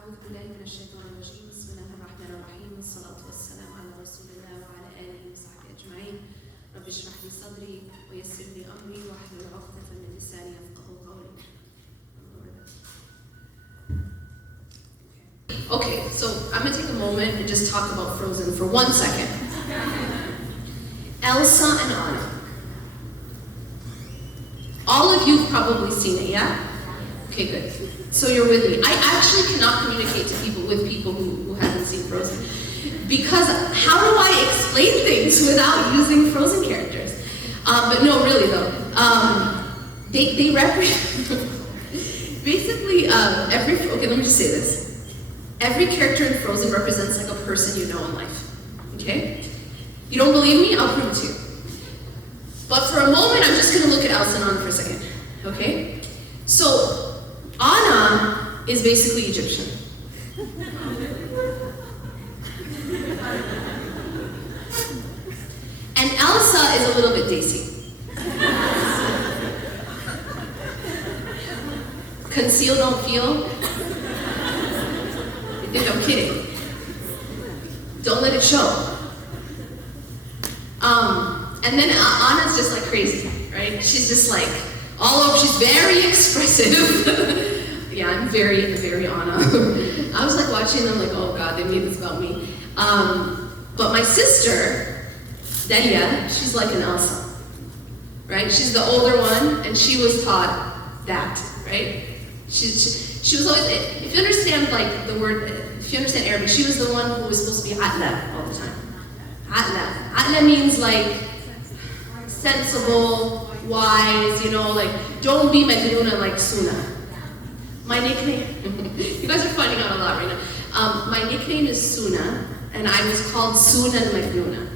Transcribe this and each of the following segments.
أعوذ بالله من الشيطان الرجيم. بسم الله الرحمن الرحيم. الصلاة والسلام على رسول الله وعلى آله وصحبه أجمعين. رب اشرح لي صدري ويسر لي أمري واحلل عقدة من لساني يفقهوا قولي. Okay, so I'm going to take a moment and just talk about Frozen for 1 second. Elsa and Anna. All of you have probably seen it, yeah? Okay, good. So you're with me. I actually cannot communicate to people who haven't seen Frozen. Because how do I explain things without using Frozen characters? But no, really though. They represent, basically, okay, let me just say this. Every character in Frozen represents like a person you know in life, okay? You don't believe me? I'll prove it to you. But for a moment, I'm just gonna look at Elsa and Anna for a second, okay? So, Anna is basically Egyptian. And Elsa is a little bit Desi. Conceal, don't feel. You think I'm kidding. Don't let it show. And then Anna's just like crazy, right? She's just like, all over, she's very expressive. Yeah, I'm very Anna. I was like watching them like, oh God, they made this about me. But my sister, Delia, she's like an Elsa, right? She's the older one, and she was taught that, right? She was always, if you understand like the word, if you understand Arabic, she was the one who was supposed to be atla all the time. Atla means like sensible, wise, you know, like don't be majnoona like Suna. My nickname, you guys are finding out a lot right now. My nickname is Suna, and I was called Suna al-Majnoona.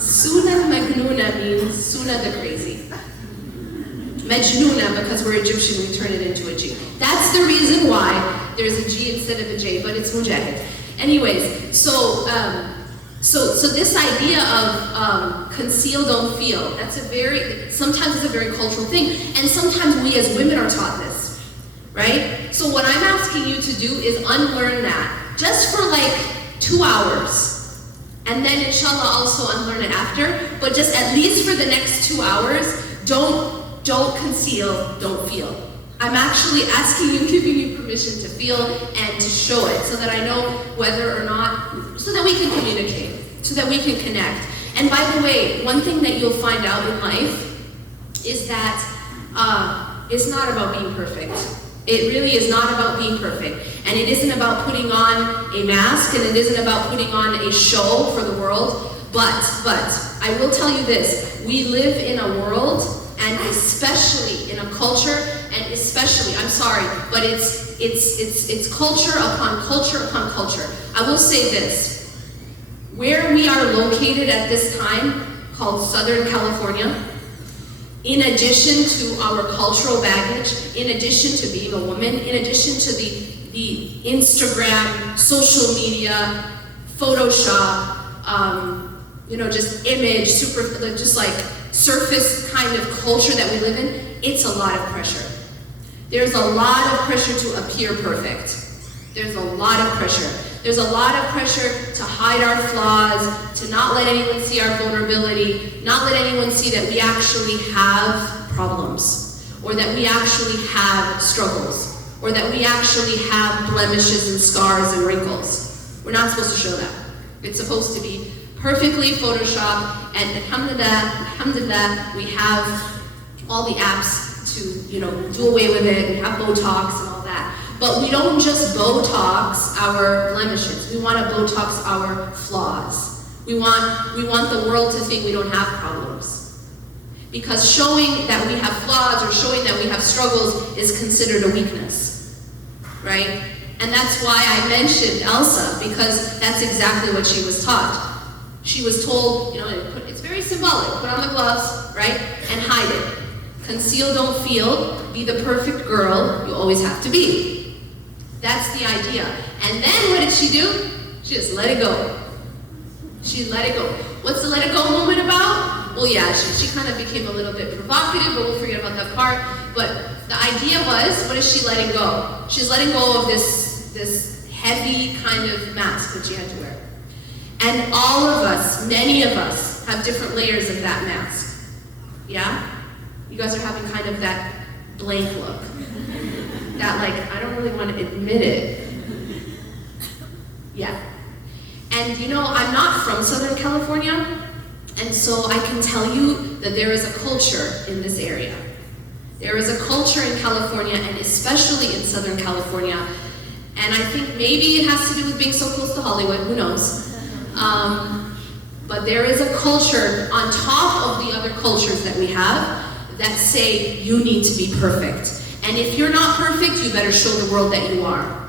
Suna al-Majnoona means Suna the crazy. Majnoona, because we're Egyptian, we turn it into a G. That's the reason why there's a G instead of a J, but it's Mogahed. Anyways, so this idea of conceal, don't feel, sometimes it's a very cultural thing, and sometimes we as women are taught this, right? So what I'm asking you to do is unlearn that, just for like 2 hours, and then inshallah also unlearn it after, but just at least for the next 2 hours, don't conceal, don't feel. I'm actually asking you, giving you permission to feel and to show it so that I know whether or not, so that we can communicate, so that we can connect. And by the way, one thing that you'll find out in life is that it's not about being perfect. It really is not about being perfect. And it isn't about putting on a mask, and it isn't about putting on a show for the world. But I will tell you this, we live in a world, and especially in a culture, and especially, I'm sorry, but it's culture upon culture upon culture. I will say this, where we are located at this time, called Southern California, in addition to our cultural baggage, in addition to being a woman, in addition to the Instagram, social media, Photoshop, just image, just like surface kind of culture that we live in, it's a lot of pressure. There's a lot of pressure to appear perfect. There's a lot of pressure. There's a lot of pressure to hide our flaws, to not let anyone see our vulnerability, not let anyone see that we actually have problems, or that we actually have struggles, or that we actually have blemishes and scars and wrinkles. We're not supposed to show that. It's supposed to be perfectly photoshopped, and alhamdulillah, we have all the apps to do away with it. We have Botox and all that. But we don't just Botox our blemishes. We want to Botox our flaws. We want the world to think we don't have problems. Because showing that we have flaws or showing that we have struggles is considered a weakness, right? And that's why I mentioned Elsa, because that's exactly what she was taught. She was told, it's very symbolic, put on the gloves, right? And hide it. Conceal, don't feel, be the perfect girl you always have to be. That's the idea. And then what did she do? She just let it go. She let it go. What's the let it go moment about? Well, yeah, she kind of became a little bit provocative, but we'll forget about that part. But the idea was, what is she letting go? She's letting go of this this heavy kind of mask that she had to wear. And all of us, many of us, have different layers of that mask. Yeah? You guys are having kind of that blank look. That like, I don't really want to admit it. Yeah. And you know, I'm not from Southern California, and so I can tell you that there is a culture in this area. There is a culture in California, and especially in Southern California, and I think maybe it has to do with being so close to Hollywood, who knows? But there is a culture on top of the other cultures that we have that say you need to be perfect. And if you're not perfect, you better show the world that you are.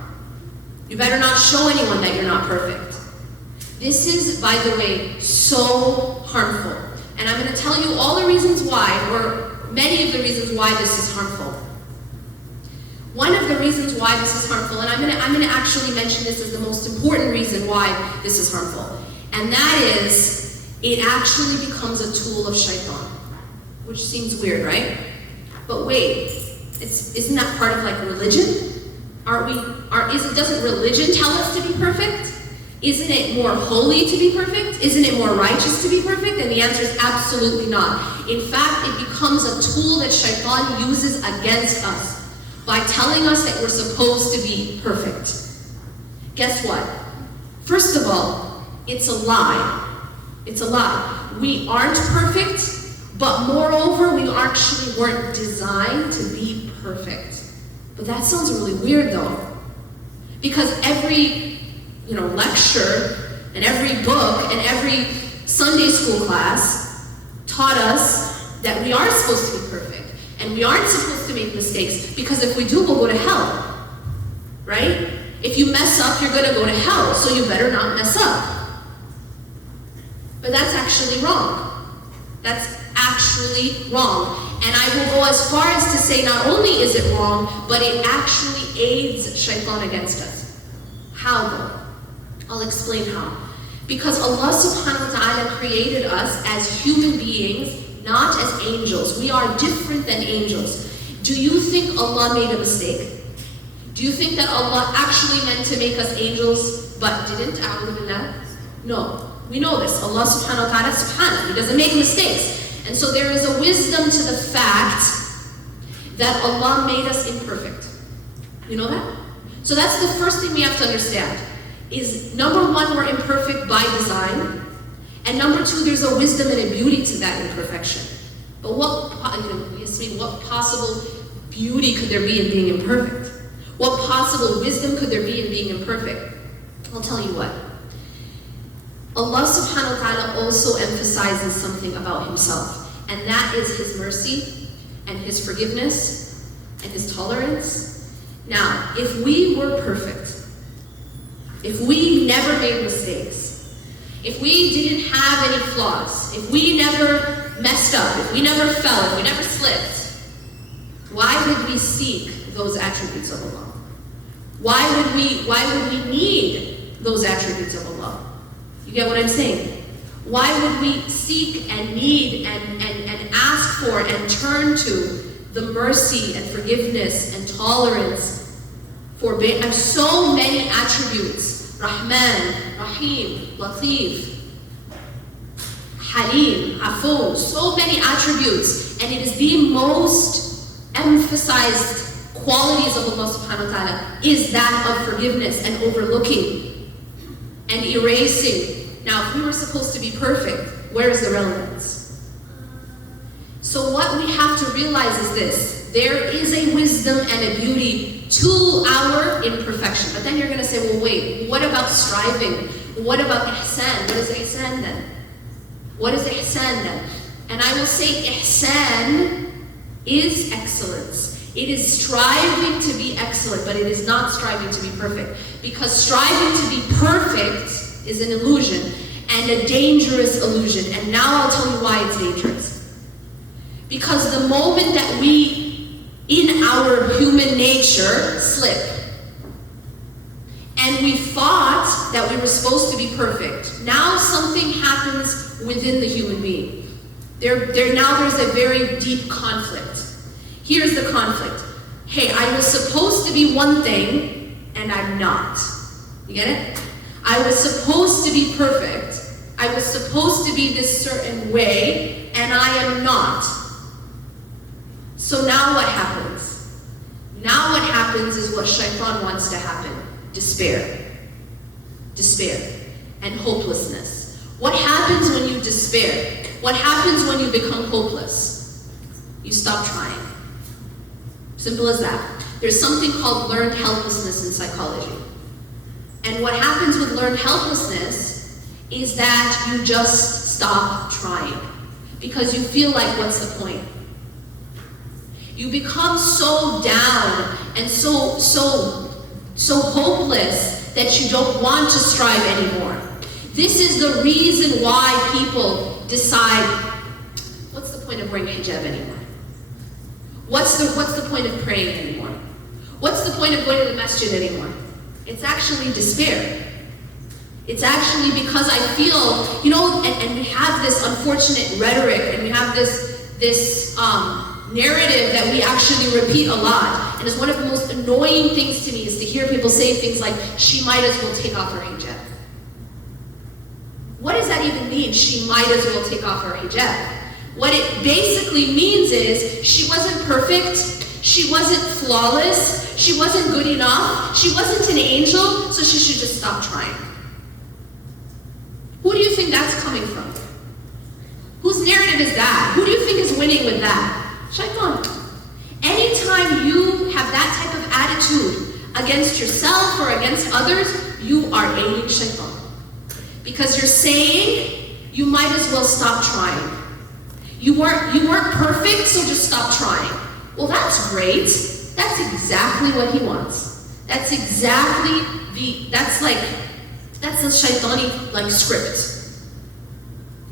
You better not show anyone that you're not perfect. This is, by the way, so harmful. And I'm going to tell you all the reasons why, or many of the reasons why this is harmful. One of the reasons why this is harmful, and I'm going to actually mention this as the most important reason why this is harmful, and that is, it actually becomes a tool of shaitan, which seems weird, right? But wait, isn't that part of like religion? Doesn't religion tell us to be perfect? Isn't it more holy to be perfect? Isn't it more righteous to be perfect? And the answer is absolutely not. In fact, it becomes a tool that shaitan uses against us by telling us that we're supposed to be perfect. Guess what? First of all, it's a lie. It's a lie. We aren't perfect, but moreover, we actually weren't designed to be perfect. But that sounds really weird though. Because every lecture and every book and every Sunday school class taught us that we are supposed to be perfect and we aren't supposed to make mistakes, because if we do, we'll go to hell, right? If you mess up, you're going to go to hell, so you better not mess up. But that's actually wrong. That's actually wrong. And I will go as far as to say not only is it wrong, but it actually aids shaitan against us. How though? I'll explain how. Because Allah subhanahu wa ta'ala created us as human beings, not as angels. We are different than angels. Do you think Allah made a mistake? Do you think that Allah actually meant to make us angels, but didn't? No. We know this. Allah subhanahu wa ta'ala, He doesn't make mistakes. And so there is a wisdom to the fact that Allah made us imperfect. You know that? So that's the first thing we have to understand. Is number one, we're imperfect by design. And number two, there's a wisdom and a beauty to that imperfection. But Yasmin, what possible beauty could there be in being imperfect? What possible wisdom could there be in being imperfect? I'll tell you what. Allah subhanahu wa ta'ala also emphasizes something about Himself, and that is His mercy and His forgiveness and His tolerance. Now, if we were perfect, if we never made mistakes, if we didn't have any flaws, if we never messed up, if we never fell, if we never slipped, why would we seek those attributes of Allah? Why would we need those attributes of Allah? You get what I'm saying? Why would we seek and need and ask for and turn to the mercy and forgiveness and tolerance for so many attributes? Rahman, Rahim, Latif, Halim, Afu, so many attributes, and it is the most emphasized qualities of Allah subhanahu wa ta'ala is that of forgiveness and overlooking and erasing. Now, if we were supposed to be perfect, where is the relevance? So what we have to realize is this: there is a wisdom and a beauty to our imperfection. But then you're going to say, well, wait, what about striving? What about ihsan? What is ihsan then? What is ihsan then? And I will say ihsan is excellence. It is striving to be excellent, but it is not striving to be perfect. Because striving to be perfect is an illusion, and a dangerous illusion. And now I'll tell you why it's dangerous. Because the moment that we, in our human nature, slip, and we thought that we were supposed to be perfect, now something happens within the human being. Now there's a very deep conflict. Here's the conflict. Hey, I was supposed to be one thing, and I'm not. You get it? I was supposed to be perfect. I was supposed to be this certain way, and I am not. So now what happens? Now what happens is what shaitan wants to happen. Despair. Despair and hopelessness. What happens when you despair? What happens when you become hopeless? You stop trying. Simple as that. There's something called learned helplessness in psychology. And what happens with learned helplessness is that you just stop trying because you feel like, what's the point? You become so down and so hopeless that you don't want to strive anymore. This is the reason why people decide, what's the point of wearing hijab anymore? What's the point of praying anymore? What's the point of going to the masjid anymore? It's actually despair. It's actually because I feel, and we have this unfortunate rhetoric, and we have this narrative that we actually repeat a lot. And it's one of the most annoying things to me is to hear people say things like, she might as well take off her hijab. What does that even mean? She might as well take off her hijab. What it basically means is she wasn't perfect, she wasn't flawless, she wasn't good enough, she wasn't an angel, so she should just stop trying. Who do you think that's coming from? Whose narrative is that? Who do you think is winning with that? Shaitan. Anytime you have that type of attitude against yourself or against others, you are aiding shaitan. Because you're saying, you might as well stop trying. You weren't perfect, so just stop trying. Well, that's great. That's exactly what he wants. That's exactly that's a shaitani script.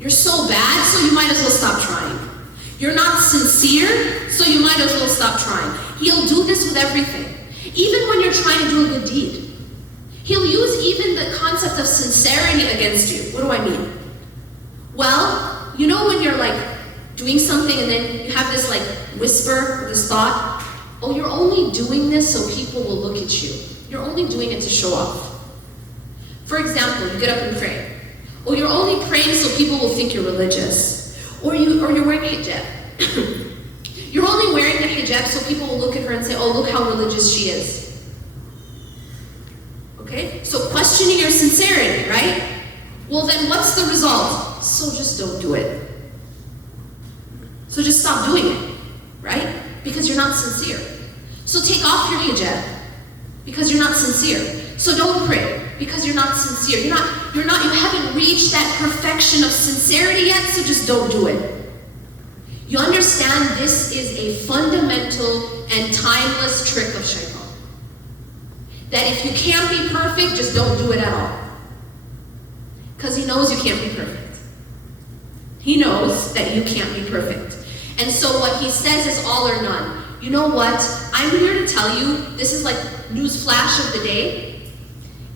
You're so bad, so you might as well stop trying. You're not sincere, so you might as well stop trying. He'll do this with everything. Even when you're trying to do a good deed. He'll use even the concept of sincerity against you. What do I mean? Well, when you're doing something and then you have this whisper, this thought, oh, you're only doing this so people will look at you. You're only doing it to show off. For example, you get up and pray. Oh, you're only praying so people will think you're religious. Or you're wearing a hijab. You're only wearing the hijab so people will look at her and say, oh, look how religious she is. Okay? So questioning your sincerity, right? Well, then what's the result? So just don't do it. So just stop doing it, right? Because you're not sincere. So take off your hijab because you're not sincere. So don't pray because you're not sincere. You haven't reached that perfection of sincerity yet, so just don't do it. You understand this is a fundamental and timeless trick of shaitan. That if you can't be perfect, just don't do it at all. Because he knows you can't be perfect. He knows that you can't be perfect. And so what he says is all or none. You know what? I'm here to tell you, this is news flash of the day.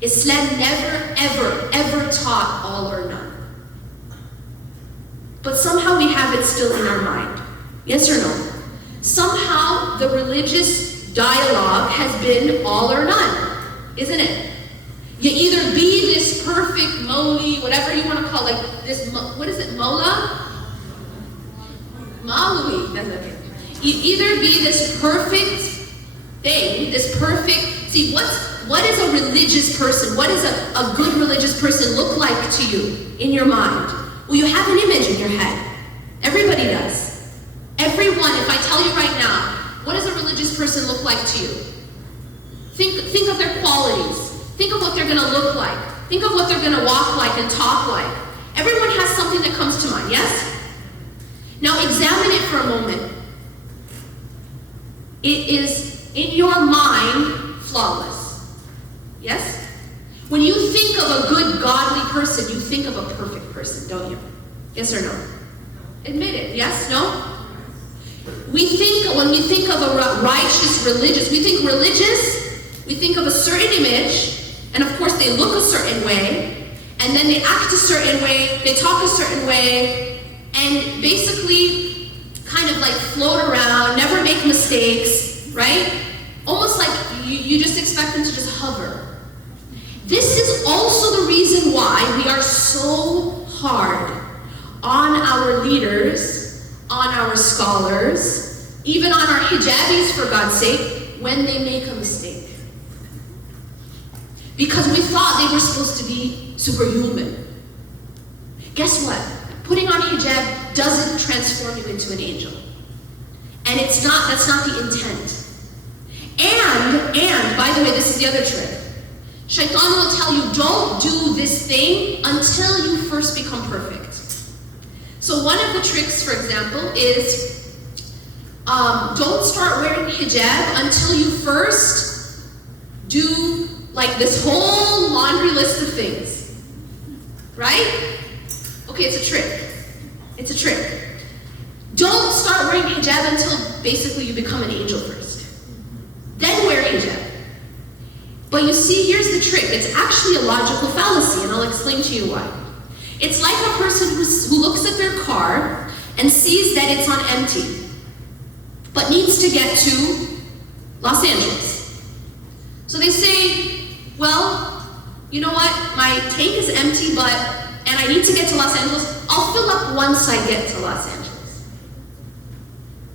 Islam never, ever, ever taught all or none. But somehow we have it still in our mind. Yes or no? Somehow the religious dialogue has been all or none, isn't it? You either be this perfect Moli, whatever you want to call this, what is it, Mola? Maui, that's okay. You either be this perfect thing, this perfect, see what is a religious person? What does a good religious person look like to you in your mind? Well, you have an image in your head. Everybody does. Everyone, if I tell you right now, what does a religious person look like to you? Think of their qualities. Think of what they're going to look like. Think of what they're going to walk like and talk like. Everyone has something that comes to mind, yes? Now examine it for a moment. It is, in your mind, flawless. Yes? When you think of a good, godly person, you think of a perfect person, don't you? Yes or no? Admit it. Yes? No? When we think of a righteous, religious, we think of a certain image, and of course they look a certain way, and then they act a certain way, they talk a certain way, and basically kind of float around, never make mistakes, right? Almost like you just expect them to just cover. This is also the reason why we are so hard on our leaders, on our scholars, even on our hijabis, for God's sake, when they make a mistake. Because we thought they were supposed to be superhuman. Guess what? Putting on hijab doesn't transform you into an angel. And that's not the intent. And, by the way, this is the other trick. Shaitan will tell you, don't do this thing until you first become perfect. So one of the tricks, for example, is don't start wearing hijab until you first do like this whole laundry list of things. Right? Okay, it's a trick. It's a trick. Don't start wearing hijab until basically you become an angel first. Then wear hijab. But you see, here's the trick. It's actually a logical fallacy, and I'll explain to you why. It's like a person who looks at their car and sees that it's on empty, but needs to get to Los Angeles. So they say, well, you know what? My tank is empty, and I need to get to Los Angeles. I'll fill up once I get to Los Angeles.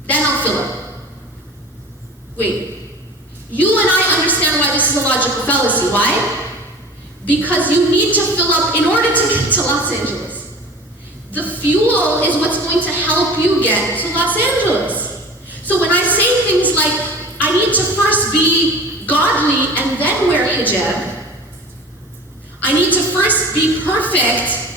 Then I'll fill up. Wait. You and I understand why this is a logical fallacy. Why? Because you need to fill up in order to get to Los Angeles. The fuel is what's going to help you get to Los Angeles. So when I say things like, I need to first be godly and then wear hijab, I need to first be perfect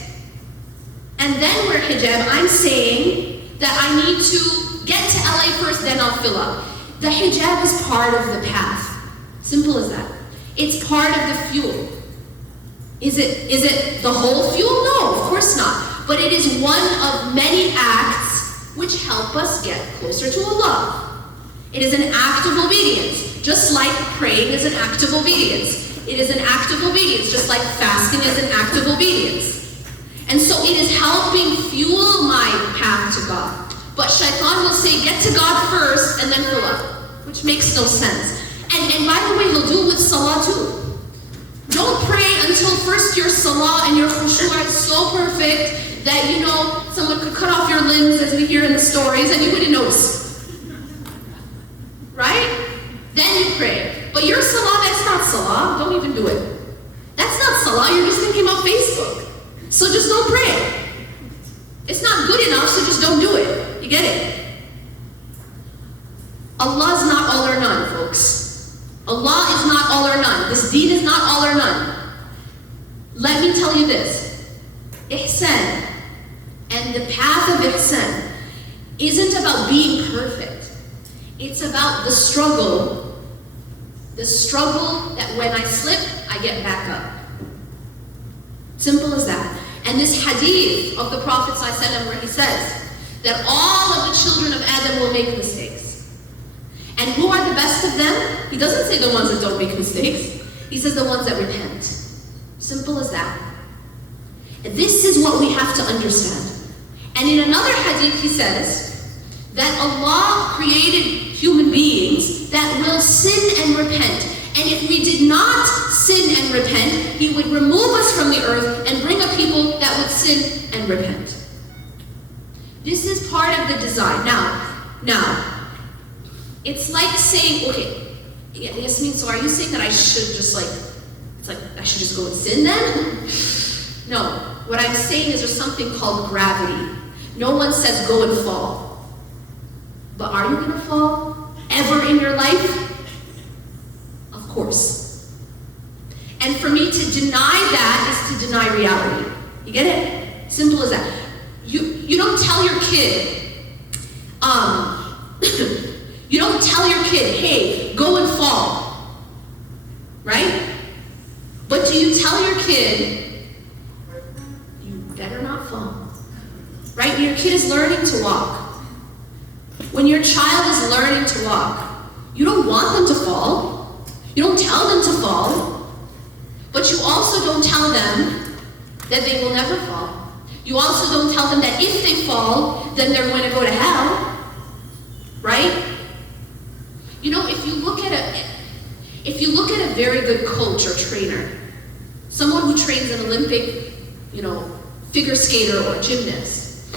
and then wear hijab, I'm saying that I need to get to LA first, then I'll fill up. The hijab is part of the path. Simple as that. It's part of the fuel. Is it the whole fuel? No, of course not. But it is one of many acts which help us get closer to Allah. It is an act of obedience, just like praying is an act of obedience. It is an act of obedience, just like fasting is an act of obedience. And so it is helping fuel my path to God. But shaitan will say, get to God first and then fill up, which makes no sense. And by the way, he'll do it with salah too. Don't pray until first your salah and your khushu' are so perfect that, you know, someone could cut off your limbs, as we hear in the stories, and you wouldn't notice. Right? Then you pray. But your salah, that's not salah. Don't even do it. That's not salah. You're just thinking about Facebook. So just don't pray. It's not good enough, so just don't do it. You get it? Allah is not all or none, folks. Allah is not all or none. This deen is not all or none. Let me tell you this. Ihsan and the path of ihsan isn't about being perfect. It's about the struggle. The struggle that when I slip, I get back up. Simple as that. And this hadith of the Prophet ﷺ where he says that all of the children of Adam will make mistakes. And who are the best of them? He doesn't say the ones that don't make mistakes. He says the ones that repent. Simple as that. And this is what we have to understand. And in another hadith he says that Allah created human beings that will sin and repent. And if we did not sin and repent, He would remove us from the earth and bring a people that would sin and repent. This is part of the design. Now, it's like saying, okay, Yasmin, so are you saying that I should just I should just go and sin then? No, what I'm saying is there's something called gravity. No one says go and fall. But are you gonna fall ever in your life? Of course. And for me to deny that is to deny reality. You get it? Simple as that. You don't tell your kid, you don't tell your kid, hey, go and fall. Right? But do you tell your kid, you better not fall? Right? Your kid is learning to walk. When your child is learning to walk, you don't want them to fall. You don't tell them to fall. But you also don't tell them that they will never fall. You also don't tell them that if they fall, then they're going to go to hell. Right? You know, if you look at If you look at a very good coach or trainer, someone who trains an Olympic, figure skater or gymnast,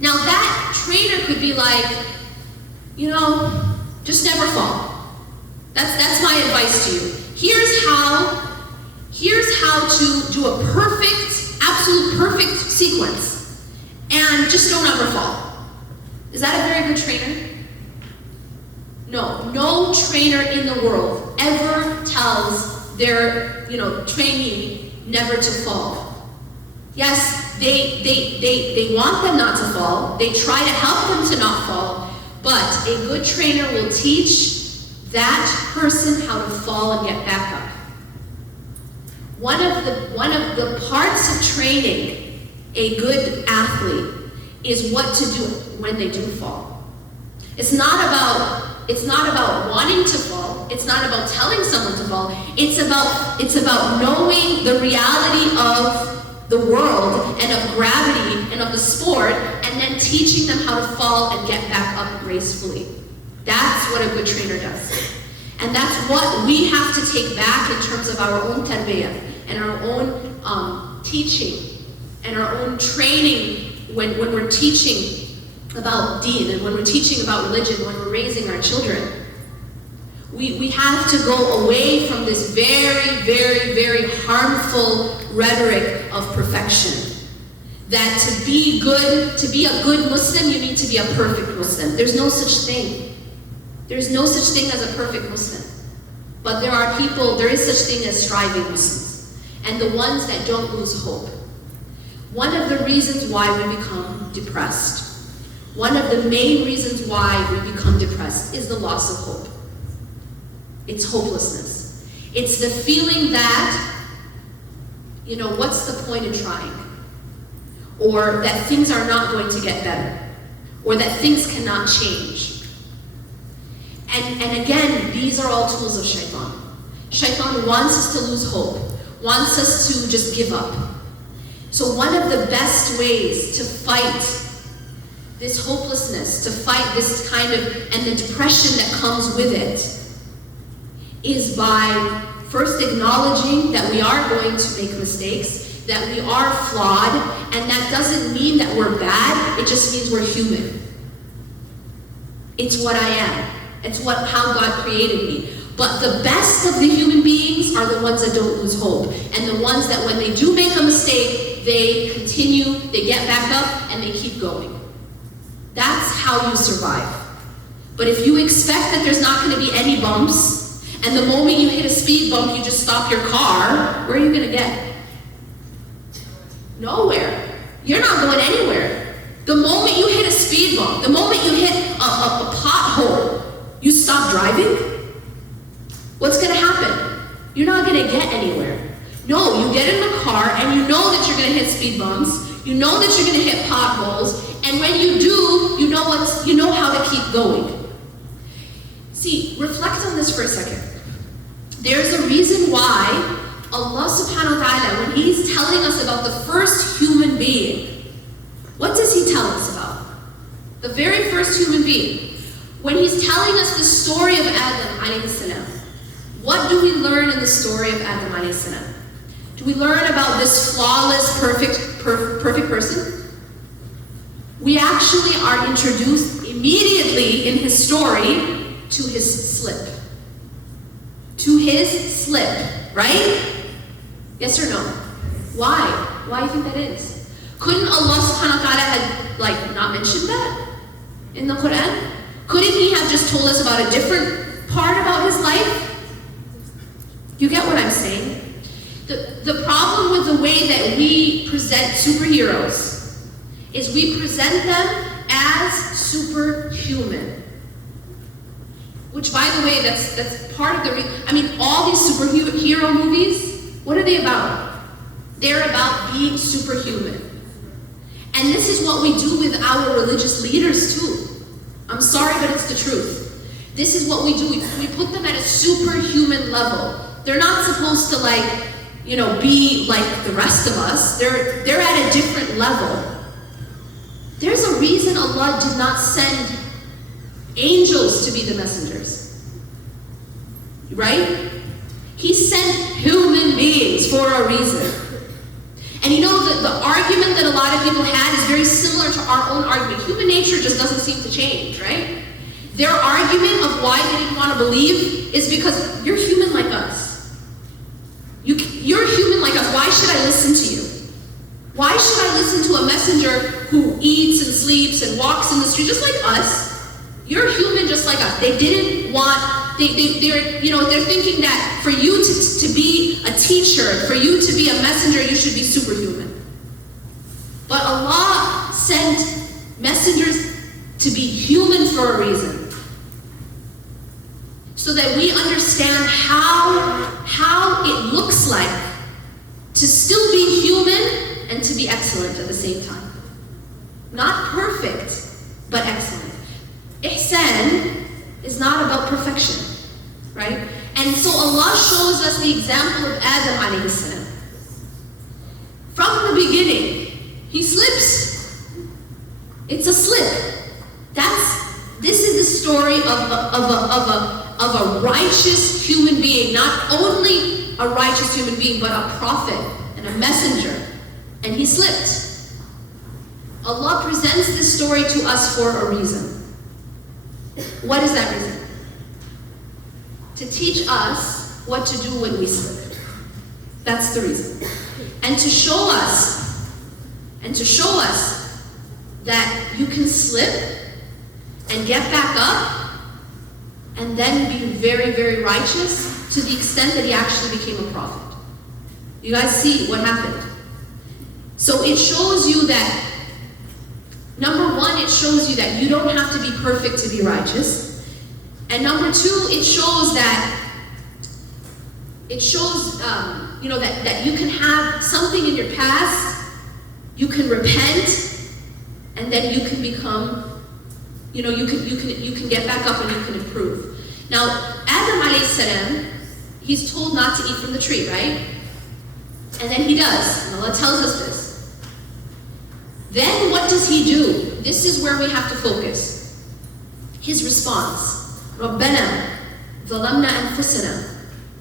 now that trainer could be like, just never fall. That's my advice to you. Here's how to do a perfect, absolute perfect sequence, and just don't ever fall. Is that a very good trainer? No trainer in the world ever tells their, trainee never to fall. Yes, they want them not to fall. They try to help them to not fall, but a good trainer will teach that person how to fall and get back up. One of the parts of training a good athlete is what to do when they do fall. It's not about wanting to fall. It's not about telling someone to fall. It's about knowing the reality of the world and of gravity and of the sport, and then teaching them how to fall and get back up gracefully. That's what a good trainer does. And that's what we have to take back in terms of our own tarbiyah and our own teaching and our own training when we're teaching about deen and when we're teaching about religion, when we're raising our children. We have to go away from this very, very, very harmful rhetoric of perfection. That to be a good Muslim, you need to be a perfect Muslim. There's no such thing. There's no such thing as a perfect Muslim. But there is such thing as striving Muslims. And the ones that don't lose hope. One of the reasons why we become depressed, one of the main reasons why we become depressed is the loss of hope. It's hopelessness. It's the feeling that, what's the point in trying? Or that things are not going to get better. Or that things cannot change. And again, these are all tools of shaitan. Shaitan wants us to lose hope, wants us to just give up. So one of the best ways to fight this hopelessness, to fight this kind of, and the depression that comes with it, is by first acknowledging that we are going to make mistakes, that we are flawed, and that doesn't mean that we're bad, it just means we're human. It's what I am. It's how God created me. But the best of the human beings are the ones that don't lose hope, and the ones that when they do make a mistake, they continue, they get back up, and they keep going. That's how you survive. But if you expect that there's not going to be any bumps, and the moment you hit a speed bump, you just stop your car, where are you going to get? Nowhere. You're not going anywhere. The moment you hit a speed bump, the moment you hit a pothole, you stop driving? What's going to happen? You're not going to get anywhere. No, you get in the car and you know that you're going to hit speed bumps, you know that you're going to hit potholes, and when you do, you know how to keep going. See, reflect on this for a second. There's a reason why Allah subhanahu wa ta'ala, when He's telling us about the first human being, what does He tell us about? The very first human being. When He's telling us the story of Adam alayhi salam, what do we learn in the story of Adam alayhi salam? Do we learn about this flawless, perfect person? We actually are introduced immediately in his story to his slip. To his slip, right? Yes or no? Why? Why do you think that is? Couldn't Allah subhanahu wa ta'ala have not mentioned that in the Quran? Couldn't He have just told us about a different part about his life? You get what I'm saying? The problem with the way that we present superheroes is we present them as superhuman. Which, by the way, that's part of the all these superhero movies, what are they about? They're about being superhuman. And this is what we do with our religious leaders too. I'm sorry, but it's the truth. This is what we do. We put them at a superhuman level. They're not supposed to be like the rest of us. They're at a different level. There's a reason Allah did not send angels to be the messengers. right? He sent human beings for a reason. And you know, the argument that a lot of people had is very similar to our own argument. Human nature just doesn't seem to change, right? Their argument of why they didn't want to believe is because you're human like us. You're human like us. Why should I listen to you? Why should I listen to a messenger who eats and sleeps and walks in the street just like us? You're human just like us. They didn't want, they're thinking that for you to be a teacher, for you to be a messenger, you should be superhuman. But Allah sent messengers to be human for a reason. So that we understand how it looks like to still be human and to be excellent at the same time. Not perfect, but excellent. Ihsan is not about perfection, right? And so Allah shows us the example of Adam alayhi salam. From the beginning, he slips. It's a slip. This is the story of a righteous human being, not only a righteous human being, but a prophet and a messenger. And he slipped. Allah presents this story to us for a reason. What is that reason? To teach us what to do when we slip. That's the reason. And to show us that you can slip and get back up and then be very, very righteous to the extent that he actually became a prophet. You guys see what happened? So it shows you that, number one, it shows you that you don't have to be perfect to be righteous. And number two, it shows that that you can have something in your past, you can repent, and then you can become, you can get back up and you can improve. Now, Adam alayhi salam, he's told not to eat from the tree, right? And then he does, and Allah tells us this. Then what does he do? This is where we have to focus. His response. رَبَّنَا ظَلَمْنَا أَنفُسَنَا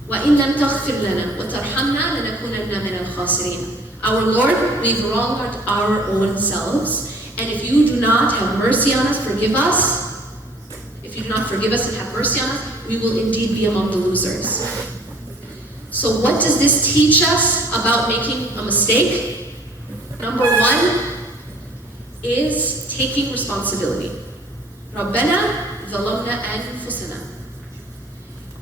وَإِن لَمْ تَغْفِرْ لَنَا وَتَرْحَمْنَا لَنَكُونَنَّ مِنَ الْخَاسِرِينَ. Our Lord, we've wronged our own selves, and if you do not have mercy on us, forgive us. If you do not forgive us and have mercy on us, we will indeed be among the losers. So what does this teach us about making a mistake? Number one is taking responsibility. رَبَّنَا ظَلَمْنَا أَنفُسَنَا.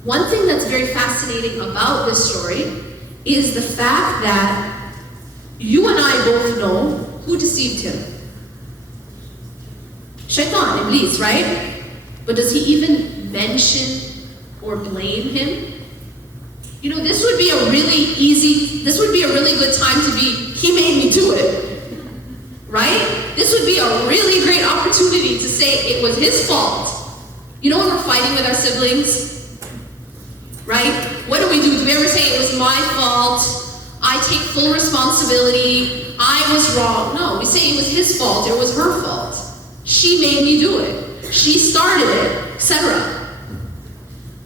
One thing that's very fascinating about this story is the fact that you and I both know who deceived him. Shaitan, Iblis, right? But does he even mention or blame him? You know, this would be a really good time to be, he made me do it. Right? This would be a really great opportunity to say it was his fault. You know when we're fighting with our siblings? Right? What do? Do we ever say it was my fault? I take full responsibility. I was wrong. No, we say it was his fault. It was her fault. She made me do it. She started it, etc.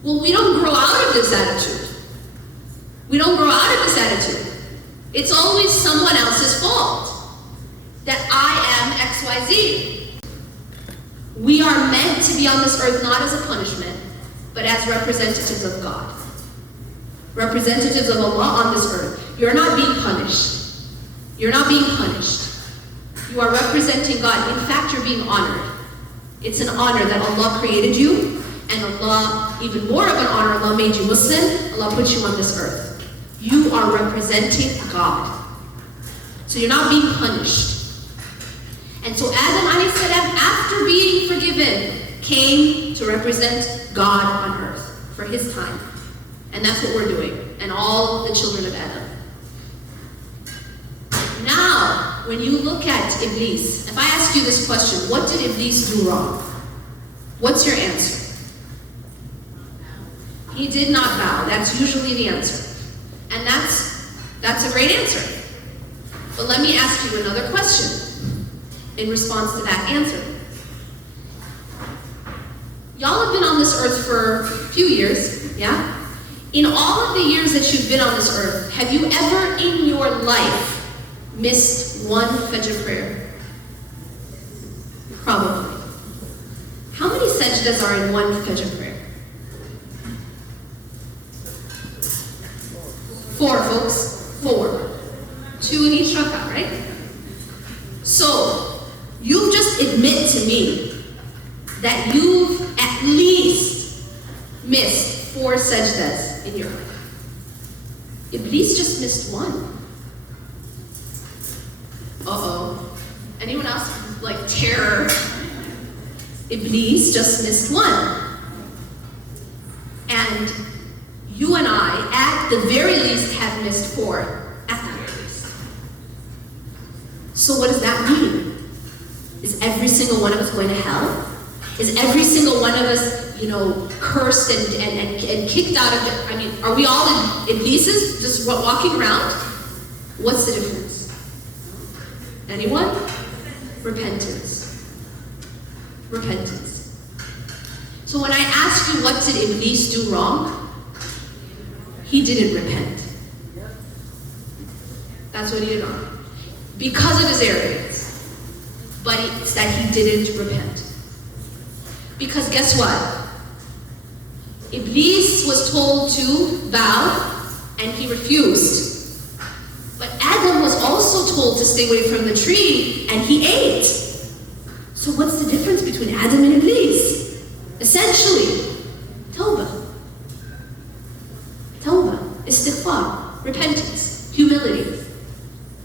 Well, we don't grow out of this attitude. We don't grow out of this attitude. It's always someone else's fault. That I am XYZ. We are meant to be on this earth not as a punishment, but as representatives of God. Representatives of Allah on this earth. You're not being punished. You're not being punished. You are representing God. In fact, you're being honored. It's an honor that Allah created you, and Allah, even more of an honor, Allah made you Muslim, Allah put you on this earth. You are representing God. So you're not being punished. And so Adam alayhi salam, after being forgiven, came to represent God on earth for his time. And that's what we're doing, and all the children of Adam. Now, when you look at Iblis, if I ask you this question, what did Iblis do wrong? What's your answer? He did not bow. That's usually the answer. And that's a great answer. But let me ask you another question in response to that answer. Y'all have been on this earth for a few years, yeah? In all of the years that you've been on this earth, have you ever in your life missed one Fajr prayer? Probably. How many sajdas are in one Fajr prayer? 4, folks. 4. 2 in each rakah, right? So, you just admit to me that you've at least missed 4 sajdas in your life. Iblis just missed 1. Uh-oh. Anyone else like terror? Iblis just missed 1. And you and I, at the very least, have missed 4. At the very least. So what does that mean? Is every single one of us going to hell? Is every single one of us, cursed and kicked out of it? I mean, are we all in pieces, just walking around? What's the difference? Anyone? Repentance. Repentance. So when I ask you, what did Iblis do wrong? He didn't repent. That's what he did wrong. Because of his arrogance. But it's that he didn't repent. Because guess what? Iblis was told to bow, and he refused. But Adam was also told to stay away from the tree, and he ate. So what's the difference between Adam and Iblis? Essentially, tawbah. Tawbah, istighfar, repentance, humility.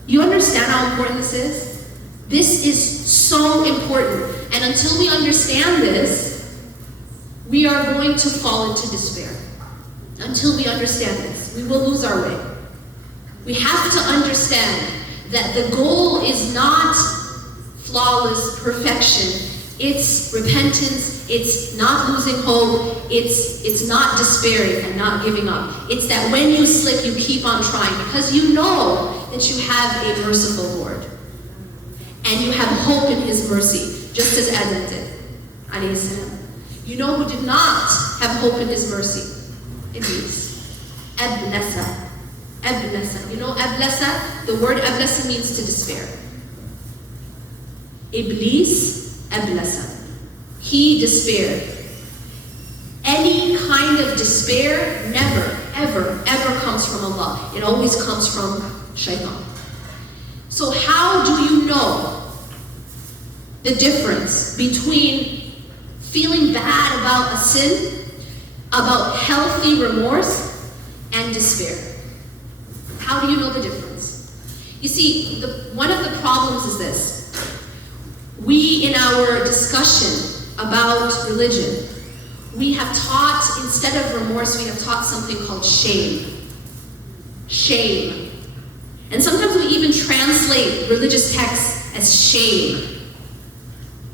You understand how important this is? This is so important. And until we understand this, we are going to fall into despair. Until we understand this, we will lose our way. We have to understand that the goal is not flawless perfection. It's repentance, it's not losing hope, it's not despairing and not giving up. It's that when you slip, you keep on trying because you know that you have a merciful Lord. And you have hope in his mercy, just as Adam did, alayhi salam. You know who did not have hope in his mercy? Iblis. Ablasa. Ablasa. You know ablasa? The word ablasa means to despair. Iblis, ablasa. He despaired. Any kind of despair never, ever, ever comes from Allah. It always comes from shaitan. So how do you know the difference between feeling bad about a sin, about healthy remorse, and despair? How do you know the difference? You see, one of the problems is this. We, in our discussion about religion, we have taught, instead of remorse, we have taught something called shame. Shame. And sometimes we even translate religious texts as shame.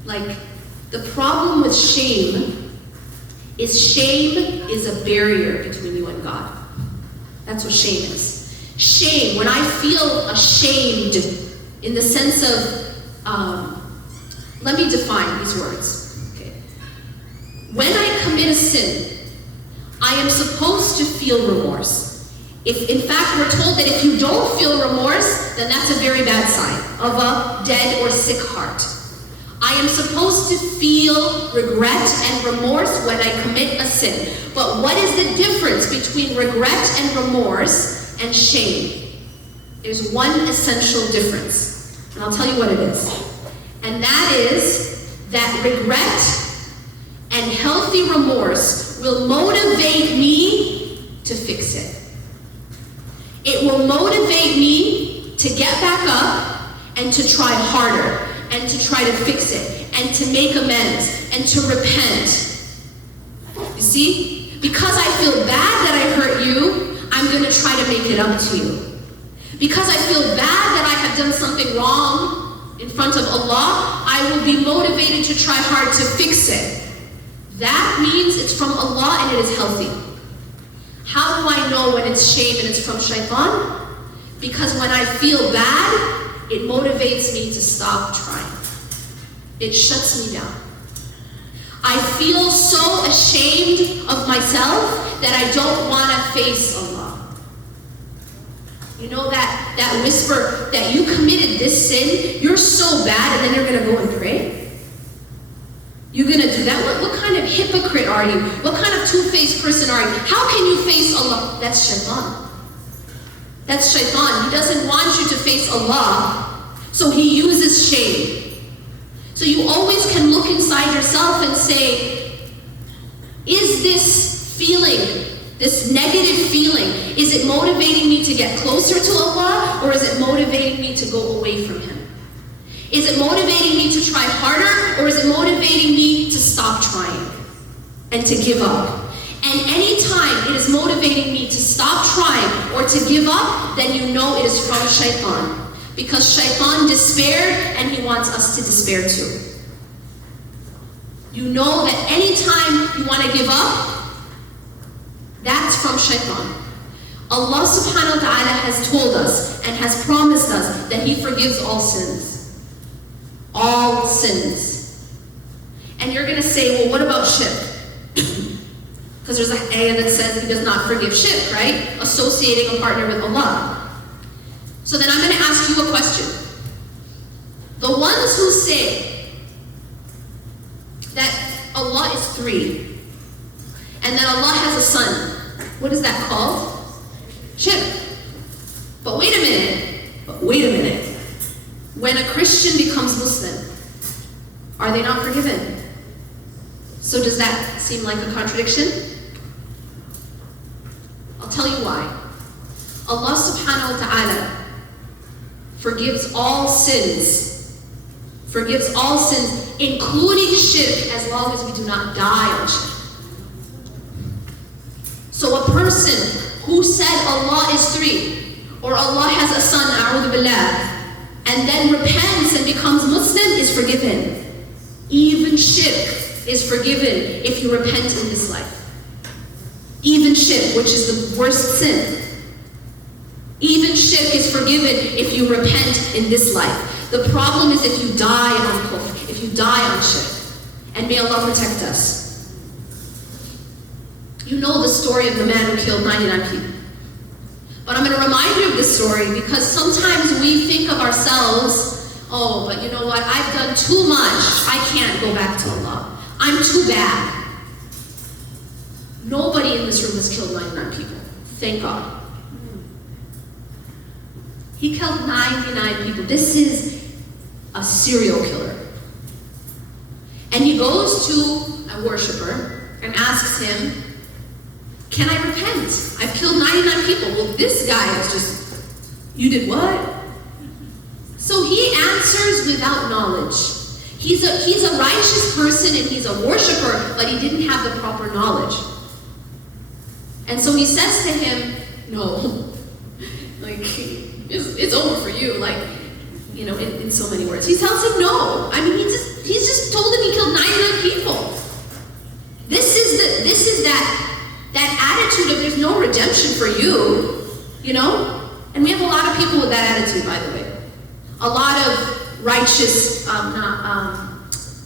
Like, the problem with shame is a barrier between you and God. That's what shame is. Shame, when I feel ashamed in the sense of, let me define these words. Okay. When I commit a sin, I am supposed to feel remorse. If in fact we're told that if you don't feel remorse, then that's a very bad sign of a dead or sick heart. I am supposed to feel regret and remorse when I commit a sin. But what is the difference between regret and remorse and shame? There's one essential difference, and I'll tell you what it is. And that is that regret and healthy remorse will motivate me to fix it. It will motivate me to get back up and to try harder and to try to fix it and to make amends and to repent. You see? Because I feel bad that I hurt you, I'm going to try to make it up to you. Because I feel bad that I have done something wrong in front of Allah, I will be motivated to try hard to fix it. That means it's from Allah and it is healthy. How do I know when it's shame and it's from shaitan? Because when I feel bad, it motivates me to stop trying. It shuts me down. I feel so ashamed of myself that I don't want to face Allah. You know that whisper that you committed this sin, you're so bad, and then you're going to go and pray? You're going to do that? What kind of hypocrite are you? What kind of two-faced person are you? How can you face Allah? That's shaitan. That's shaitan. He doesn't want you to face Allah, so he uses shame. So you always can look inside yourself and say, is this feeling, this negative feeling, is it motivating me to get closer to Allah, or is it motivating me to go away from Him? Is it motivating me to try harder, or is it motivating me to stop trying and to give up? And anytime it is motivating me to stop trying or to give up, then you know it is from shaitan. Because shaitan despaired, and he wants us to despair too. You know that anytime you want to give up, that's from shaitan. Allah subhanahu wa ta'ala has told us and has promised us that He forgives all sins. All sins. And you're going to say, well, what about shirk? Because there's an ayah that says He does not forgive shirk, right? Associating a partner with Allah. So then I'm going to ask you a question. The ones who say that Allah is three, and that Allah has a son, what is that called? Shirk. But wait a minute. When a Christian becomes Muslim, are they not forgiven? So does that seem like a contradiction? I'll tell you why. Allah subhanahu wa ta'ala forgives all sins, including shirk, as long as we do not die on shirk. So a person who said Allah is three, or Allah has a son, a'udhu billah, and then repents and becomes Muslim, is forgiven. Even shirk is forgiven if you repent in this life. Even shirk, which is the worst sin. Even shirk is forgiven if you repent in this life. The problem is if you die on kufr, if you die on shirk. And may Allah protect us. You know the story of the man who killed 99 people. But I'm going to remind you of this story because sometimes we think of ourselves, oh, but you know what, I've done too much. I can't go back to Allah. I'm too bad. Nobody in this room has killed 99 people. Thank God. He killed 99 people. This is a serial killer. And he goes to a worshiper and asks him, can I repent? I've killed 99 people. Well, this guy is just, you did what? So he answers without knowledge. He's a righteous person and he's a worshiper, but he didn't have the proper knowledge. And so he says to him, no, like, it's over for you, like, you know, in so many words. He tells him no. I mean, he's just told him he killed 99 people. This is that attitude of there's no redemption for you, you know? And we have a lot of people with that attitude, by the way. A lot of righteous,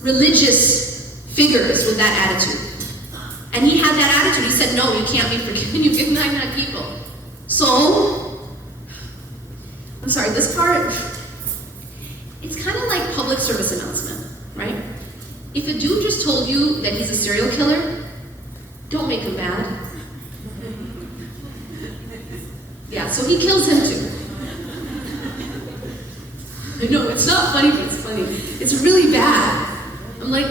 religious figures with that attitude. And he had that attitude. He said, no, you can't be forgiven. You killed 99 people. So, I'm sorry, this part, it's kind of like public service announcement, right? If a dude just told you that he's a serial killer, don't make him mad. Yeah, so he kills him too. No, it's not funny, but it's funny. It's really bad. I'm like,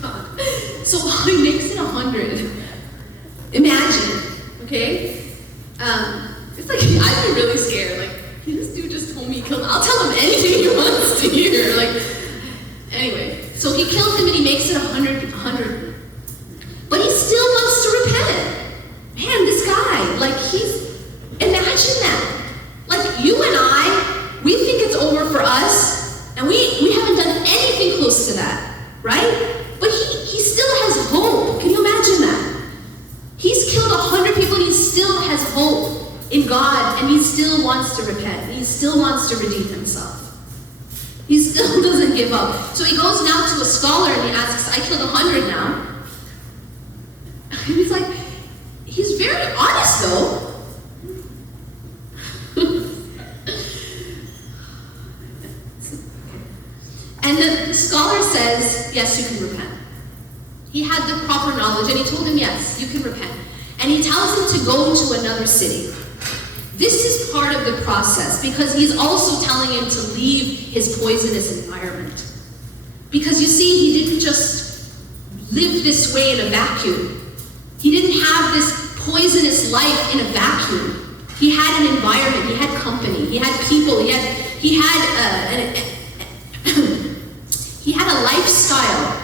God. So he makes it 100. Imagine, okay? It's like, I'd be really scared. Like, this dude just told me he killed him. I'll tell him anything he wants to hear. Like, anyway, so he kills him and he makes it 100. But he still wants to repent. Man, this guy, like, imagine that. Like, you and I, we think it's over for us, and we haven't done anything close to that, right? But he still has hope. Can you imagine that? He's killed 100 people and he still has hope in God, and he still wants to repent. He still wants to redeem himself. He still doesn't give up. So he goes now to a scholar and he asks, I killed 100 now. And he's like, he's very honest though. And the scholar says, yes, you can repent. He had the proper knowledge and he told him, yes, you can repent. And he tells him to go to another city. This is part of the process because he's also telling him to leave his poisonous environment. Because you see, he didn't just live this way in a vacuum. He didn't have this poisonous life in a vacuum. He had an environment, he had company, he had people, he had a lifestyle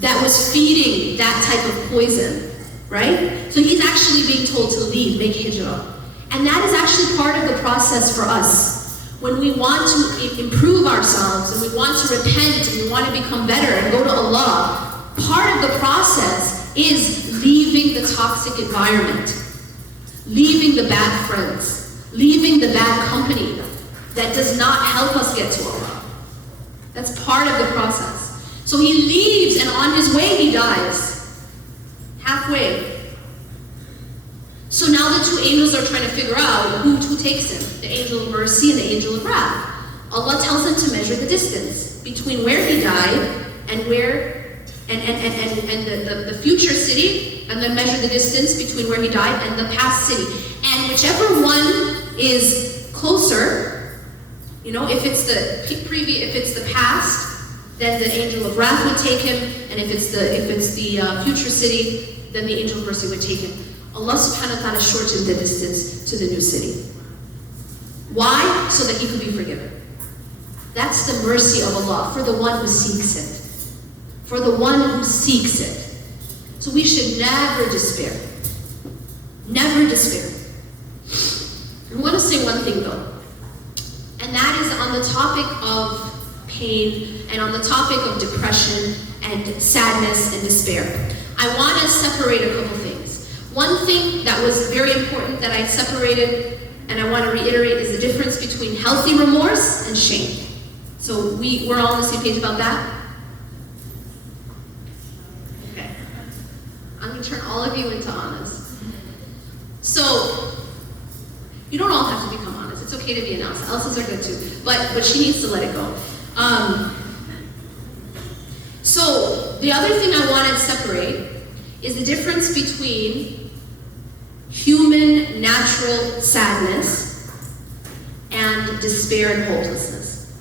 that was feeding that type of poison, right? So he's actually being told to leave, make hijrah. And that is actually part of the process for us. When we want to improve ourselves and we want to repent and we want to become better and go to Allah, part of the process is leaving the toxic environment, leaving the bad friends, leaving the bad company that does not help us get to Allah. That's part of the process. So he leaves and on his way he dies. Halfway. So now the two angels are trying to figure out who takes him, the angel of mercy and the angel of wrath. Allah tells him to measure the distance between where he died and the future city, and then measure the distance between where he died and the past city. And whichever one is closer, you know, if it's the past, then the angel of wrath would take him, and if it's the future city, then the angel of mercy would take him. Allah subhanahu wa ta'ala shortened the distance to the new city. Why? So that he could be forgiven. That's the mercy of Allah for the one who seeks it. For the one who seeks it. So we should never despair. Never despair. I want to say one thing though, and that is on the topic of pain and on the topic of depression and sadness and despair. I want to separate a couple things. One thing that was very important that I separated and I want to reiterate is the difference between healthy remorse and shame. So we're all on the same page about that? Okay. I'm going to turn all of you into honest. So, you don't all have to become honest. It's okay to be an Elsa. Elsas are good too. But she needs to let it go. So, the other thing I want to separate is the difference between human natural sadness and despair and hopelessness.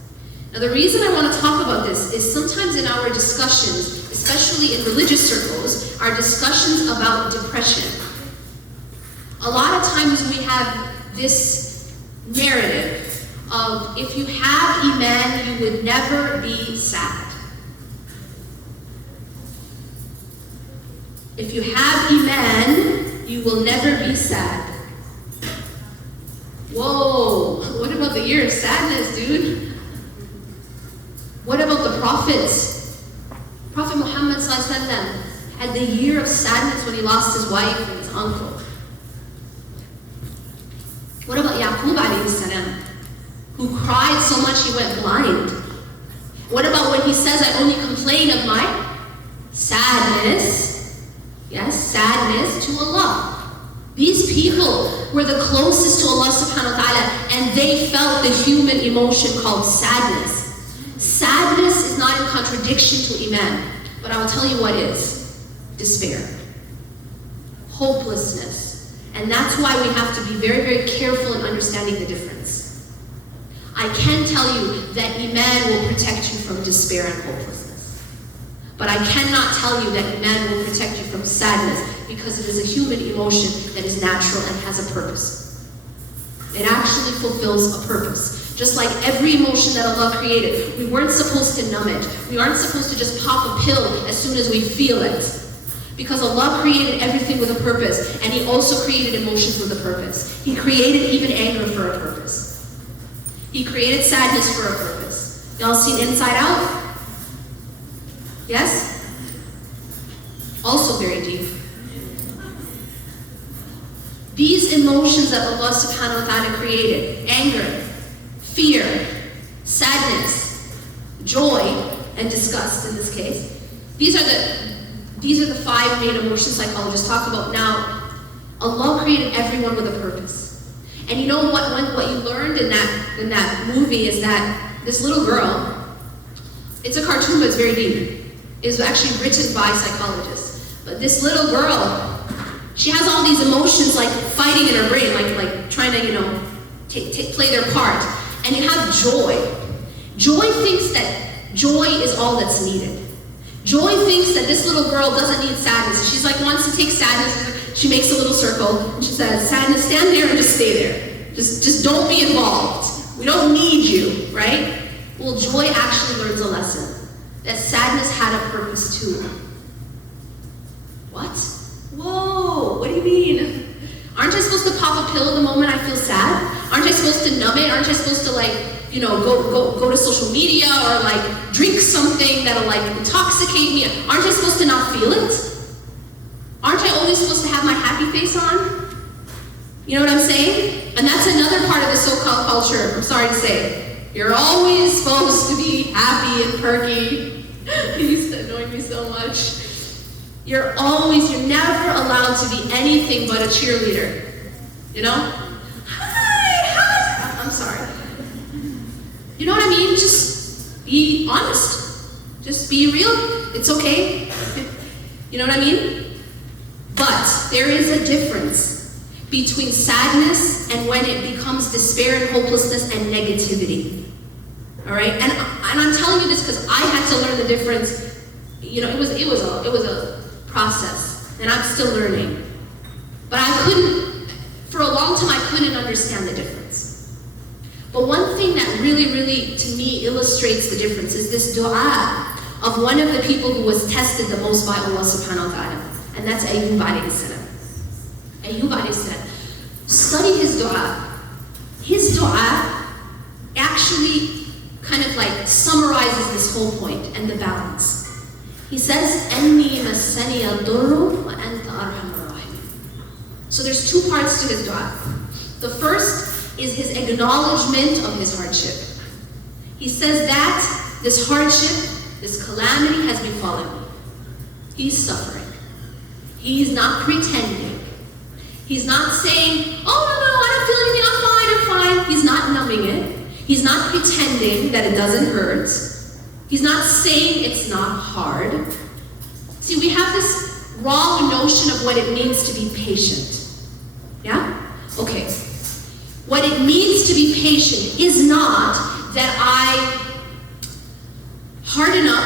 Now the reason I want to talk about this is sometimes in our discussions, especially in religious circles, our discussions about depression, a lot of times we have this narrative of if you have Iman, you would never be sad. If you have Iman, you will never be sad. Whoa, what about the year of sadness, dude? What about the prophets? Prophet Muhammad ﷺ had the year of sadness when he lost his wife and his uncle. What about Yaqub ﷺ, who cried so much he went blind? What about when he says, I only complain of my sadness? Yes, sadness to Allah. These people were the closest to Allah subhanahu wa ta'ala, and they felt the human emotion called sadness. Sadness is not in contradiction to Iman, but I will tell you what is. Despair. Hopelessness. And that's why we have to be very, very careful in understanding the difference. I can tell you that Iman will protect you from despair and hopelessness. But I cannot tell you that Iman will protect you from sadness because it is a human emotion that is natural and has a purpose. It actually fulfills a purpose. Just like every emotion that Allah created, we weren't supposed to numb it. We aren't supposed to just pop a pill as soon as we feel it. Because Allah created everything with a purpose, and He also created emotions with a purpose. He created even anger for a purpose. He created sadness for a purpose. Y'all seen Inside Out? Yes? Also very deep. These emotions that Allah subhanahu wa ta'ala created, anger, fear, sadness, joy, and disgust in this case. These are the 5 main emotions psychologists talk about. Now, Allah created everyone with a purpose. And you know what you learned in that movie is that this little girl, it's a cartoon, but it's very deep. It was actually written by psychologists. But this little girl, she has all these emotions like fighting in her brain, like trying to, play their part. And you have joy. Joy thinks that joy is all that's needed. Joy thinks that this little girl doesn't need sadness. She's like, wants to take sadness. She makes a little circle and she says, sadness, stand there and just stay there. Just don't be involved. We don't need you, right? Well, joy actually learns a lesson. That sadness had a purpose too. What? Whoa, what do you mean? Aren't I supposed to pop a pill the moment I feel sad? Aren't I supposed to numb it? Aren't I supposed to go to social media or drink something that'll intoxicate me? Aren't I supposed to not feel it? Aren't I only supposed to have my happy face on? You know what I'm saying? And that's another part of the so-called culture, I'm sorry to say. You're always supposed to be happy and perky. It used to annoy me so much. You're never allowed to be anything but a cheerleader. You know? Hi! I'm sorry. You know what I mean? Just be honest. Just be real. It's okay. You know what I mean? But there is a difference between sadness and when it becomes despair and hopelessness and negativity. All right? And I'm telling you this because I had to learn the difference. You know, it was a process, and I'm still learning. But for a long time, I couldn't understand the difference. But one thing that really, really, to me, illustrates the difference is this dua of one of the people who was tested the most by Allah subhanahu wa ta'ala, and that's Ayyub alayhi salam. Ayyub alayhi salam. Study his dua. His dua actually kind of summarizes this whole point and the balance. He says, "Anni massani ad-durru wa anta arhamur rahim." So there's 2 parts to his dua. The first is his acknowledgement of his hardship. He says that this hardship, this calamity has befallen me. He's suffering. He's not pretending. He's not saying, "Oh no, I don't feel anything, I'm fine." He's not numbing it. He's not pretending that it doesn't hurt. He's not saying it's not hard. See, we have this wrong notion of what it means to be patient. Yeah? Okay. What it means to be patient is not that I harden up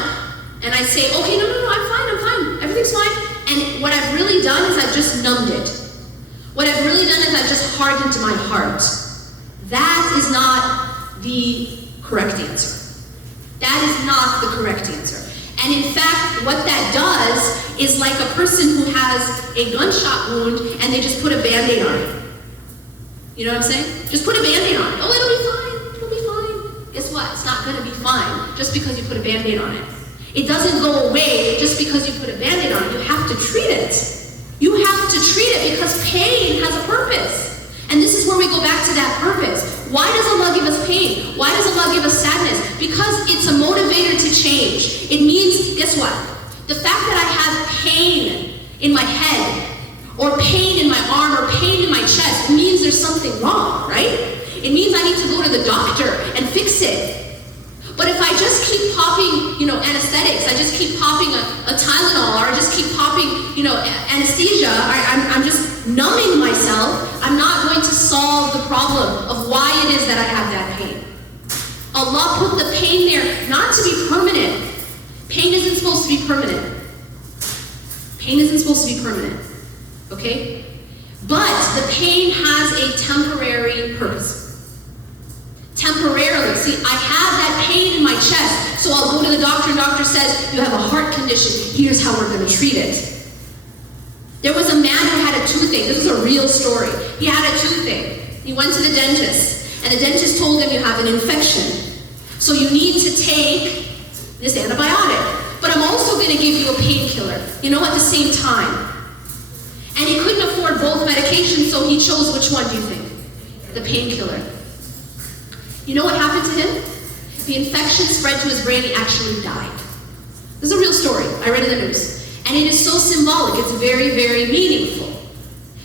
and I say, okay, no, I'm fine, everything's fine. And what I've really done is I've just numbed it. What I've really done is I've just hardened my heart. That is not the correct answer. That is not the correct answer. And in fact, what that does is like a person who has a gunshot wound and they just put a Band-Aid on it. You know what I'm saying? Just put a Band-Aid on it. Oh, it'll be fine. Guess what? It's not going to be fine just because you put a Band-Aid on it. It doesn't go away just because you put a Band-Aid on it. You have to treat it. You have to treat it because pain has a purpose. And this is where we go back to that purpose. Why does Allah give us pain? Why does Allah give us sadness? Because it's a motivator to change. It means, guess what? The fact that I have pain in my head, or pain in my arm, or pain in my chest, means there's something wrong, right? It means I need to go to the doctor and fix it. But if I just keep popping, anesthetics, I just keep popping a Tylenol, or I just keep popping, anesthesia, I'm just numbing myself, I'm not going to solve the problem of why it is that I have that pain. Allah put the pain there not to be permanent. Pain isn't supposed to be permanent. Pain isn't supposed to be permanent, okay? But the pain has a temporary purpose. Temporarily. See, I have that pain in my chest, so I'll go to the doctor, and the doctor says, you have a heart condition, here's how we're going to treat it. There was a man who had a toothache. This is a real story. He had a toothache. He went to the dentist, and the dentist told him you have an infection, so you need to take this antibiotic. But I'm also going to give you a painkiller, at the same time. And he couldn't afford both medications, so he chose which one, do you think? The painkiller. You know what happened to him? The infection spread to his brain, he actually died. This is a real story, I read in the news. And it is so symbolic, it's very, very meaningful.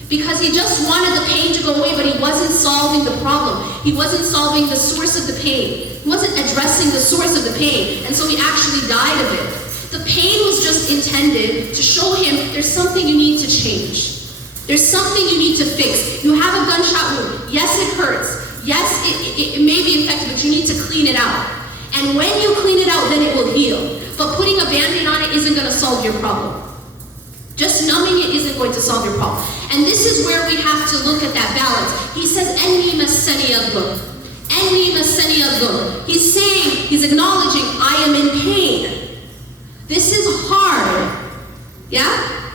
Because he just wanted the pain to go away, but he wasn't solving the problem. He wasn't solving the source of the pain. He wasn't addressing the source of the pain, and so he actually died of it. The pain was just intended to show him there's something you need to change. There's something you need to fix. You have a gunshot wound. Yes, it hurts. Yes, it may be infected, but you need to clean it out. And when you clean it out, then it will heal. But putting a Band-Aid on it isn't going to solve your problem. Just numbing it isn't going to solve your problem. And this is where we have to look at that balance. He says, 𝐁𝐻𝐒𝐒 𝐈𝐍𝐐𝐒. 𝐁𝐻𝐻𝐒. He's saying, he's acknowledging, I am in pain. This is hard. Yeah?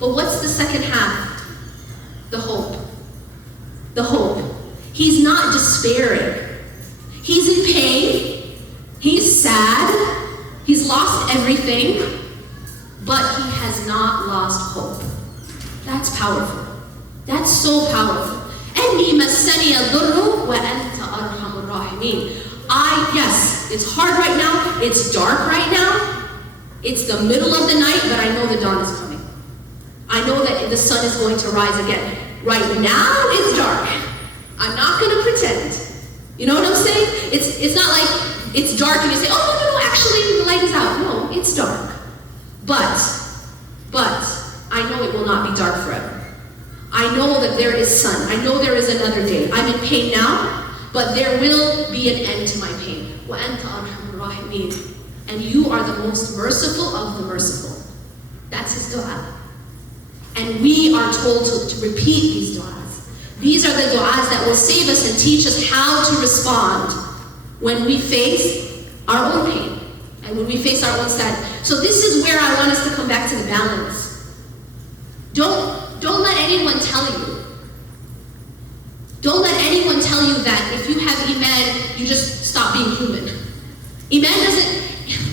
But what's the second half? The hope. The hope. He's not despairing. He's in pain. He's sad. He's lost everything. But he has not lost hope. That's powerful. That's so powerful. 𝐁𝐻𝐻𝐒 𝐈𝐍𝐶𝐒 وَأَنْتَ أَرْحَمُ الرَّاحِمِينَ. Yes, it's hard right now. It's dark right now. It's the middle of the night, but I know the dawn is coming. I know that the sun is going to rise again. Right now, it's dark. I'm not going to pretend. You know what I'm saying? It's not like it's dark and you say, oh, no, actually, the light is out. No, it's dark. But I know it will not be dark forever. I know that there is sun. I know there is another day. I'm in pain now, but there will be an end to my pain. وَأَنْتَ أَرْحَمُ الرَّاحِمِينَ. And you are the most merciful of the merciful. That's his dua. And we are told to repeat these du'as. These are the du'as that will save us and teach us how to respond when we face our own pain and when we face our own sadness. So this is where I want us to come back to the balance. Don't let anyone tell you. Don't let anyone tell you that if you have Iman, you just stop being human. Iman doesn't,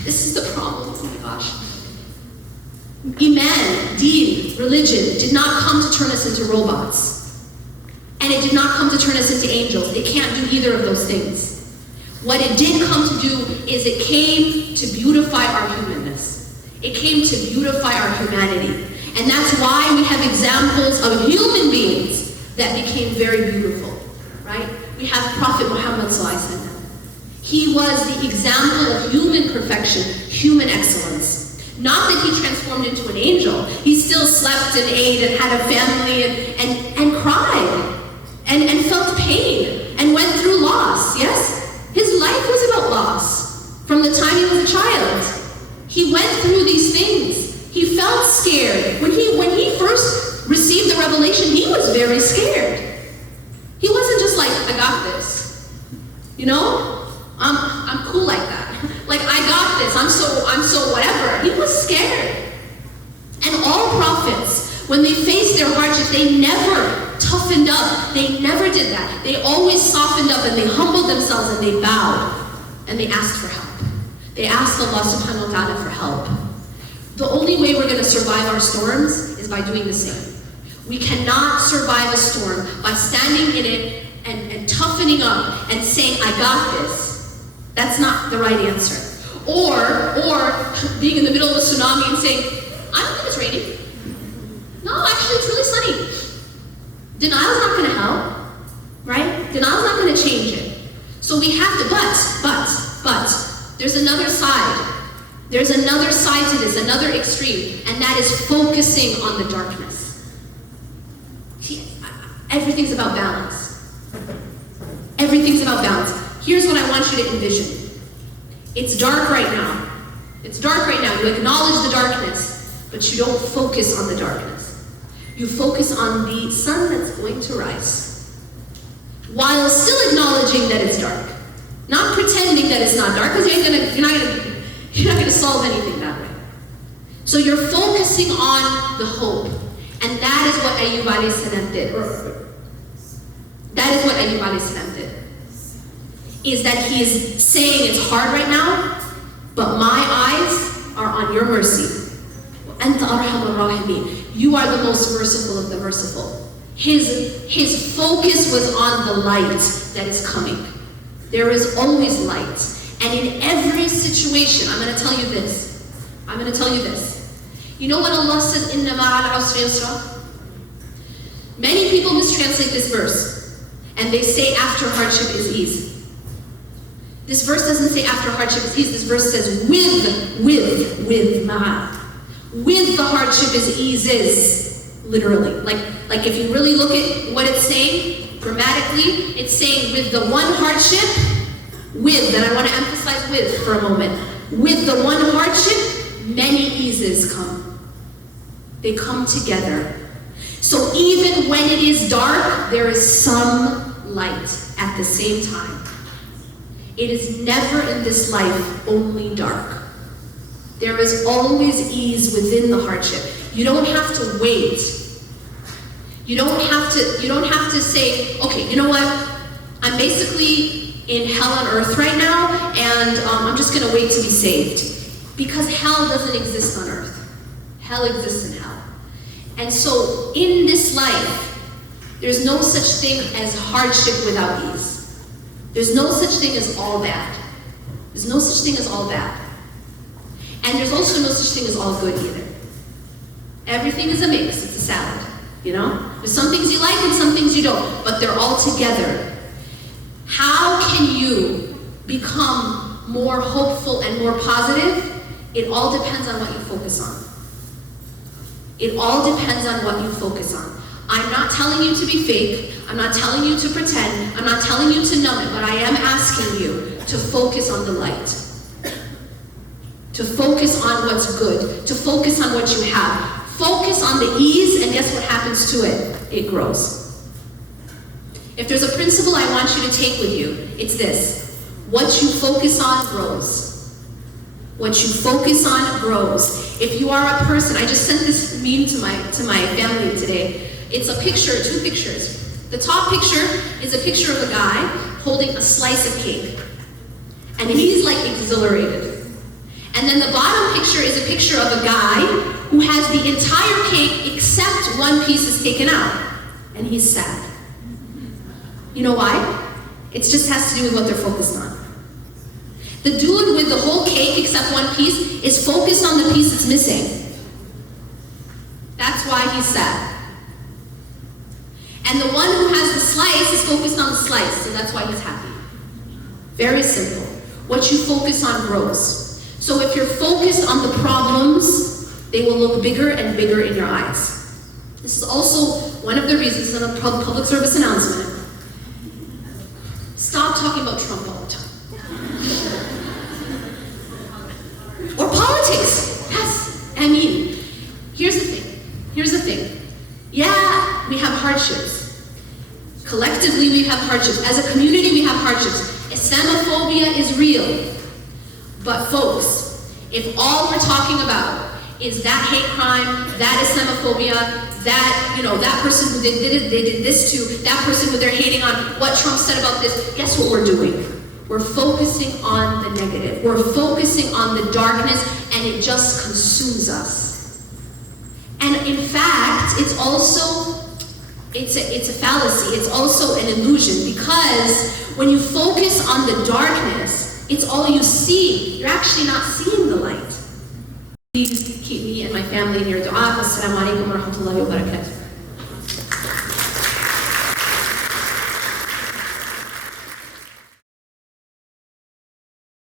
this is the problem, oh my gosh. Iman, deen, religion, did not come to turn us into robots. And it did not come to turn us into angels. It can't do either of those things. What it did come to do is it came to beautify our humanness. It came to beautify our humanity. And that's why we have examples of human beings that became very beautiful, right? We have Prophet Muhammad ﷺ. He was the example of human perfection, human excellence. Not that he transformed into an angel. He still slept and ate and had a family and cried and felt pain and went through loss, yes? His life was about loss from the time he was a child. He went through these things. He felt scared. When he first received the revelation, he was very scared. He wasn't just like, I got this. You know? I'm cool like that. Like, I got this. I'm so whatever. He was scared. And all prophets, when they faced their hardship, they never toughened up. They never did that. They always softened up and they humbled themselves and they bowed and they asked for help. They asked Allah subhanahu wa ta'ala for help. The only way we're going to survive our storms is by doing the same. We cannot survive a storm by standing in it and toughening up and saying, I got this. That's not the right answer. Or being in the middle of a tsunami and saying, I don't think it's raining. No, actually it's really sunny. Denial's not going to help, right? Denial's not going to change it. So we have to, but, there's another side. There's another side to this, another extreme, and that is focusing on the darkness. Everything's about balance. Everything's about balance. Here's what I want you to envision. It's dark right now. It's dark right now. You acknowledge the darkness, but you don't focus on the darkness. You focus on the sun that's going to rise, while still acknowledging that it's dark. Not pretending that it's not dark, because you're not going to solve anything that way. So you're focusing on the hope. And that is what Ayyub alayhi salam did. That is what Ayyub alayhi salam did. Is that he is saying it's hard right now, but my eyes are on your mercy. وَأَنْتَ أَرْحَمُ الرَّاحِمِينَ. You are the most merciful of the merciful. His focus was on the light that is coming. There is always light. And in every situation, I'm going to tell you this. I'm going to tell you this. You know when Allah says, إِنَّ مَعَ الْعُسْرِ يُسْرًا? Many people mistranslate this verse, and they say after hardship is ease. This verse doesn't say after hardship is ease. This verse says with ma'a. With the hardship is eases, literally. Like if you really look at what it's saying, grammatically, it's saying with the one hardship, with, and I want to emphasize with for a moment. With the one hardship, many eases come. They come together. So even when it is dark, there is some light at the same time. It is never in this life only dark. There is always ease within the hardship. You don't have to wait. You don't have to say, okay, you know what? I'm basically in hell on earth right now, and I'm just going to wait to be saved. Because hell doesn't exist on earth. Hell exists in hell. And so in this life, there's no such thing as hardship without ease. There's no such thing as all bad. There's no such thing as all bad. And there's also no such thing as all good either. Everything is a mix, it's a salad, you know? There's some things you like and some things you don't, but they're all together. How can you become more hopeful and more positive? It all depends on what you focus on. It all depends on what you focus on. I'm not telling you to be fake. I'm not telling you to pretend. I'm not telling you to numb it, but I am asking you to focus on the light. To focus on what's good. To focus on what you have. Focus on the ease, and guess what happens to it? It grows. If there's a principle I want you to take with you, it's this. What you focus on grows. What you focus on grows. If you are a person, I just sent this meme to my family today. It's a picture, two pictures. The top picture is a picture of a guy holding a slice of cake. And he's like exhilarated. And then the bottom picture is a picture of a guy who has the entire cake except one piece is taken out. And he's sad. You know why? It just has to do with what they're focused on. The dude with the whole cake except one piece is focused on the piece that's missing. That's why he's sad. And the one who has the slice is focused on the slice, so that's why he's happy. Very simple. What you focus on grows. So if you're focused on the problems, they will look bigger and bigger in your eyes. This is also one of the reasons, in a public service announcement, stop talking about Trump all the time. Or politics. Yes. I mean, here's the thing. Yeah, we have hardships. Collectively, we have hardships. As a community, we have hardships. Islamophobia is real. But folks, if all we're talking about is that hate crime, that Islamophobia, that, that person who they did this to, that person who they're hating on, what Trump said about this, guess what we're doing? We're focusing on the negative. We're focusing on the darkness, and it just consumes us. And in fact, it's a fallacy. It's also an illusion, because when you focus on the darkness, it's all you see. You're actually not seeing the light. Please keep me and my family in your dua. Assalamu alaikum wa rahmatullahi wa barakatuh.